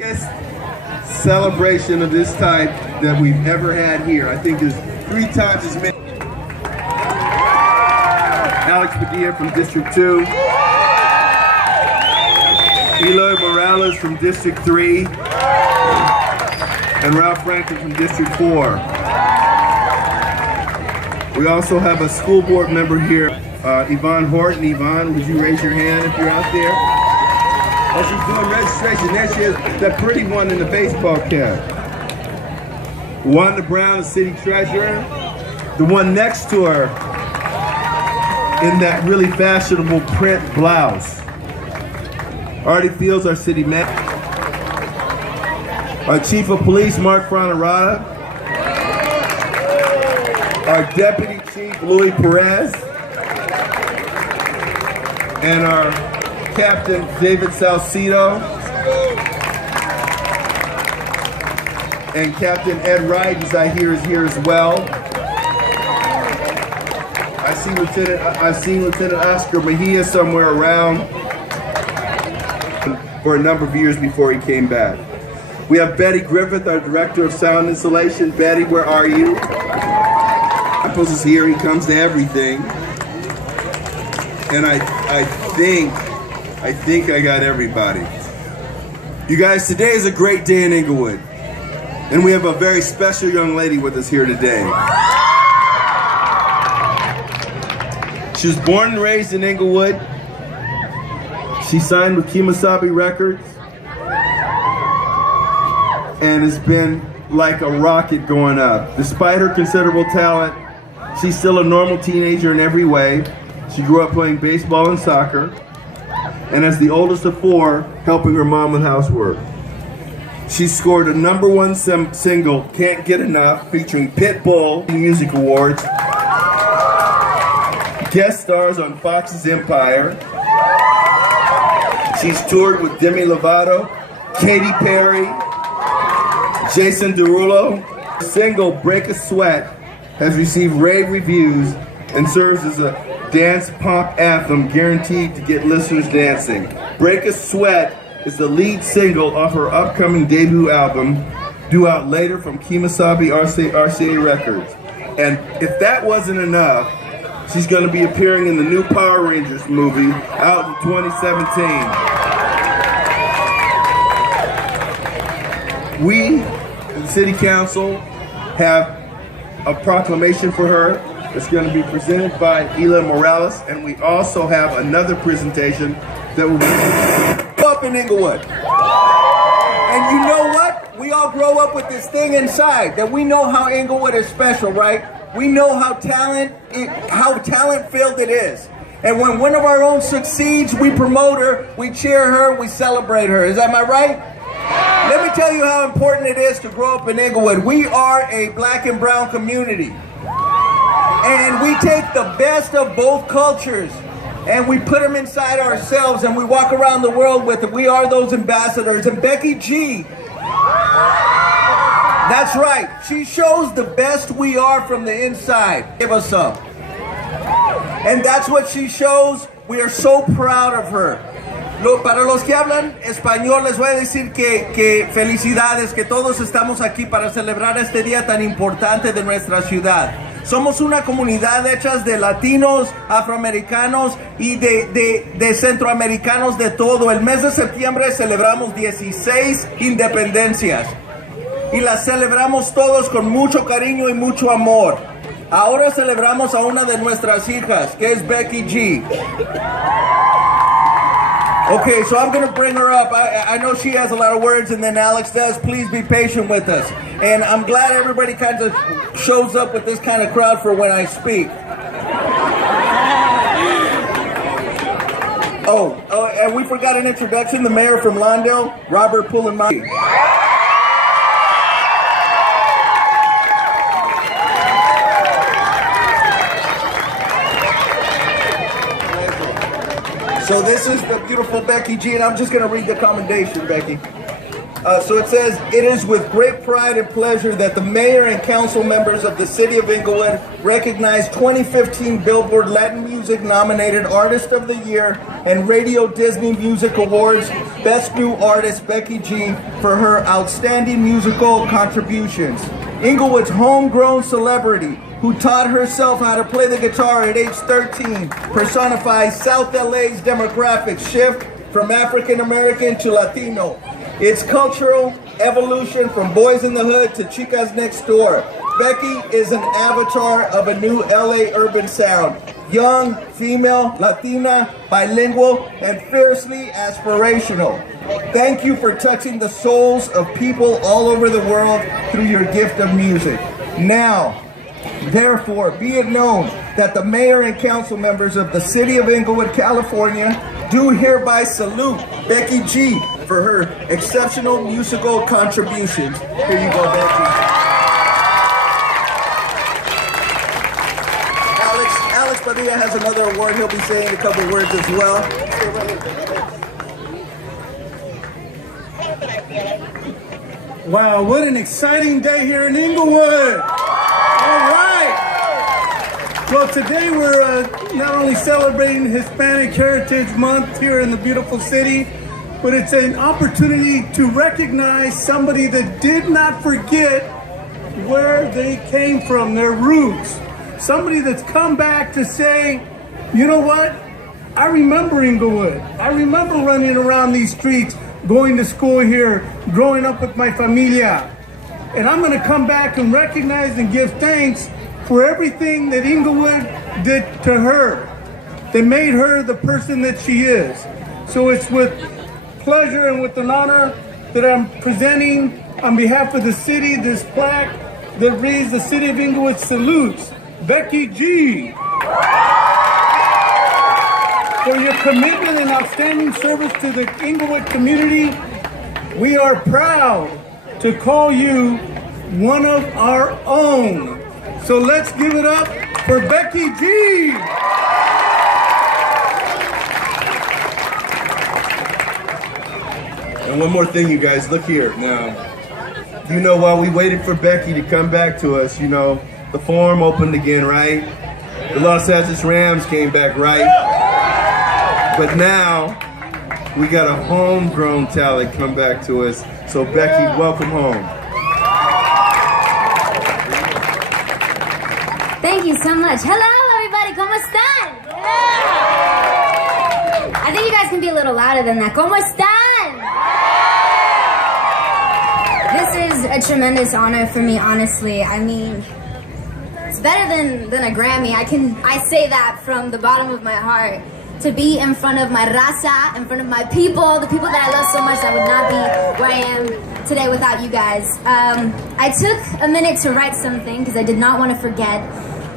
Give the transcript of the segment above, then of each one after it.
Biggest celebration of this type that we've ever had here. I think there's 3 times as many. Alex Padilla from District 2. Eloy Morales from District 3. And Ralph Franklin from District 4. We also have a school board member here, Yvonne Horton. Yvonne, would you raise your hand if you're out there? Oh, she's doing registration. There she is, that pretty one in the baseball cap. Wanda Brown, the city treasurer. The one next to her in that really fashionable print blouse. Artie Fields, our city manager. Our chief of police, Mark Franerada. Our deputy chief, Louis Perez. And our Captain David Salcido, and Captain Ed Wright, as I hear, is here as well. I've seen Lieutenant Oscar Mejia somewhere around for a number of years before he came back. We have Betty Griffith, our Director of Sound Installation. Betty, where are you? Apples is here, he comes to everything. And I think I got everybody. You guys, today is a great day in Inglewood. And we have a very special young lady with us here today. She was born and raised in Inglewood. She signed with Kemosabe Records. And has been like a rocket going up. Despite her considerable talent, she's still a normal teenager in every way. She grew up playing baseball and soccer. And as the oldest of 4, helping her mom with housework. She scored a #1 single, Can't Get Enough, featuring Pitbull Music Awards. Guest stars on Fox's Empire. She's toured with Demi Lovato, Katy Perry, Jason Derulo. Her single, Break a Sweat, has received rave reviews and serves as a dance pop anthem guaranteed to get listeners dancing. Break a Sweat is the lead single off her upcoming debut album, due out later from Kemosabe RCA Records. And if that wasn't enough, she's going to be appearing in the new Power Rangers movie out in 2017. We, the City Council, have a proclamation for her. It's going to be presented by Eloy Morales, and we also have another presentation that will be up in Inglewood. And you know what? We all grow up with this thing inside that we know how Inglewood is special, right? We know how talent-filled it is. And when one of our own succeeds, we promote her, we cheer her, we celebrate her. Is that my right? Let me tell you how important it is to grow up in Inglewood. We are a black and brown community. And we take the best of both cultures and we put them inside ourselves and we walk around the world with it. We are those ambassadors. And Becky G, that's right, she shows the best we are from the inside. Give us some. And that's what she shows. We are so proud of her. Para los que hablan español les voy a decir que felicidades, que todos estamos aquí para celebrar este día tan importante de nuestra ciudad. Somos una comunidad hecha de latinos, afroamericanos y de centroamericanos de todo. El mes de septiembre celebramos 16 independencias y las celebramos todos con mucho cariño y mucho amor. Ahora celebramos a una de nuestras hijas, que es Becky G. Okay, so I'm going to bring her up. I know she has a lot of words, and then Alex does. Please be patient with us. And I'm glad everybody kind of shows up with this kind of crowd for when I speak. And we forgot an introduction. The mayor from Lawndale, Robert Pulenmaki. So this is the beautiful Becky G, and I'm just going to read the commendation, Becky. So it says, it is with great pride and pleasure that the mayor and council members of the city of Inglewood recognize 2015 Billboard Latin Music nominated Artist of the Year and Radio Disney Music Awards Best New Artist Becky G for her outstanding musical contributions. Inglewood's homegrown celebrity, who taught herself how to play the guitar at age 13, personifies South LA's demographic shift from African American to Latino. Its cultural evolution from Boys in the Hood to Chicas Next Door. Becky is an avatar of a new LA urban sound. Young, female, Latina, bilingual, and fiercely aspirational. Thank you for touching the souls of people all over the world through your gift of music. Now, therefore, be it known that the mayor and council members of the city of Inglewood, California, do hereby salute Becky G for her exceptional musical contributions. Here you go, Becky. Alex Padilla has another award. He'll be saying a couple words as well. Wow, what an exciting day here in Inglewood. All right. Well, today we're not only celebrating Hispanic Heritage Month here in the beautiful city, but it's an opportunity to recognize somebody that did not forget where they came from, their roots. Somebody that's come back to say, you know what? I remember Inglewood. I remember running around these streets, going to school here, growing up with my familia. And I'm gonna come back and recognize and give thanks for everything that Inglewood did to her, that made her the person that she is. So it's with pleasure and with an honor that I'm presenting on behalf of the city this plaque that reads, the City of Inglewood salutes Becky G for your commitment and outstanding service to the Inglewood community. We are proud to call you one of our own. So let's give it up for Becky G. And one more thing, you guys, look here. Now, you know, while we waited for Becky to come back to us, you know, the Forum opened again, right? The Los Angeles Rams came back, right? But now, we got a homegrown talent come back to us. So Becky, welcome home. Thank you so much. Hello, everybody. ¿Cómo están? I think you guys can be a little louder than that. ¿Cómo están? This is a tremendous honor for me, honestly. I mean, it's better than a Grammy. I say that from the bottom of my heart. To be in front of my raza, in front of my people, the people that I love so much, I would not be where I am today without you guys. I took a minute to write something because I did not want to forget,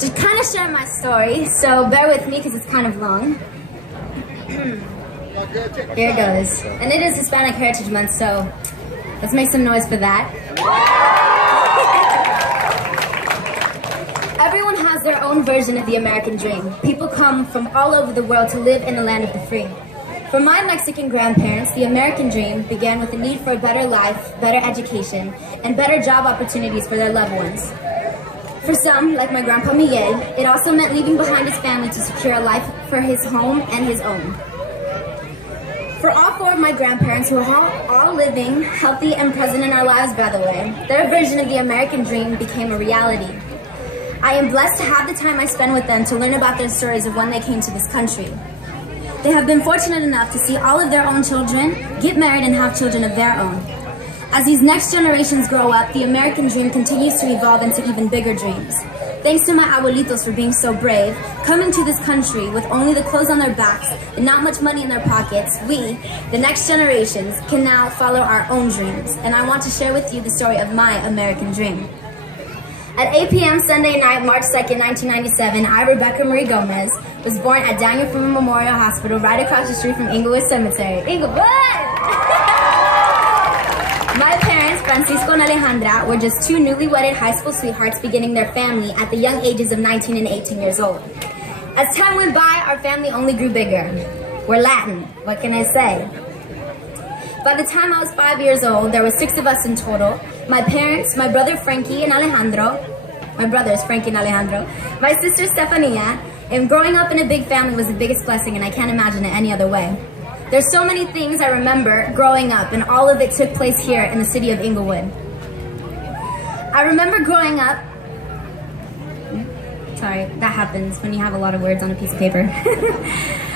to kind of share my story, so bear with me because it's kind of long. Here it goes. And it is Hispanic Heritage Month, so let's make some noise for that. Everyone has their own version of the American dream. People come from all over the world to live in the land of the free. For my Mexican grandparents, the American dream began with the need for a better life, better education, and better job opportunities for their loved ones. For some, like my grandpa Miguel, it also meant leaving behind his family to secure a life for his home and his own. For all four of my grandparents, who are all living, healthy, and present in our lives, by the way, their version of the American dream became a reality. I am blessed to have the time I spend with them to learn about their stories of when they came to this country. They have been fortunate enough to see all of their own children get married and have children of their own. As these next generations grow up, the American dream continues to evolve into even bigger dreams. Thanks to my abuelitos for being so brave, coming to this country with only the clothes on their backs and not much money in their pockets, we, the next generations, can now follow our own dreams. And I want to share with you the story of my American dream. At 8 p.m. Sunday night, March 2nd, 1997, I, Rebecca Marie Gomez, was born at Daniel Freeman Memorial Hospital right across the street from Inglewood Cemetery. Inglewood! My parents, Francisco and Alejandra, were just two newly wedded high school sweethearts beginning their family at the young ages of 19 and 18 years old. As time went by, our family only grew bigger. We're Latin, what can I say? By the time I was 5 years old, there were 6 of us in total. My parents, my brother Frankie and Alejandro, my brothers Frankie and Alejandro, my sister Stefania, and growing up in a big family was the biggest blessing, and I can't imagine it any other way. There's so many things I remember growing up, and all of it took place here in the city of Inglewood. I remember growing up. Sorry, that happens when you have a lot of words on a piece of paper.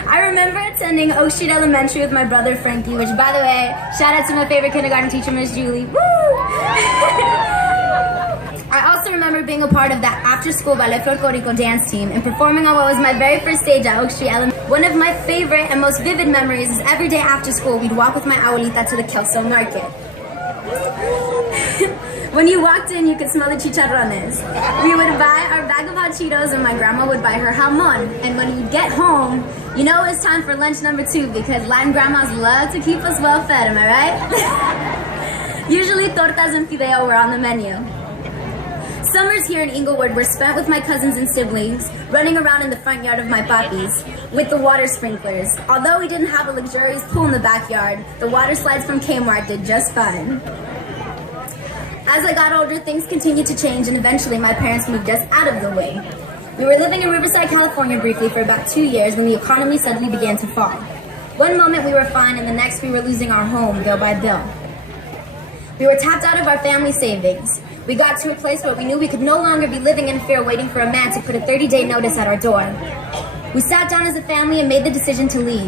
I remember attending Oak Street Elementary with my brother Frankie, which, by the way, shout out to my favorite kindergarten teacher, Miss Julie. Woo! I also remember being a part of that after-school Ballet Folklorico dance team and performing on what was my very first stage at Oak Street Elementary. One of my favorite and most vivid memories is every day after school, we'd walk with my abuelita to the Kelso Market. When you walked in, you could smell the chicharrones. We would buy our bag of hot Cheetos and my grandma would buy her jamon. And when you'd get home, you know it was time for lunch number 2 because Latin grandmas love to keep us well fed, am I right? Usually tortas and fideo were on the menu. Summers here in Inglewood were spent with my cousins and siblings, running around in the front yard of my papis with the water sprinklers. Although we didn't have a luxurious pool in the backyard, the water slides from Kmart did just fine. As I got older, things continued to change, and eventually my parents moved us out of the way. We were living in Riverside, California briefly for about 2 years when the economy suddenly began to fall. One moment we were fine, and the next we were losing our home bill by bill. We were tapped out of our family savings. We got to a place where we knew we could no longer be living in fear waiting for a man to put a 30-day notice at our door. We sat down as a family and made the decision to leave.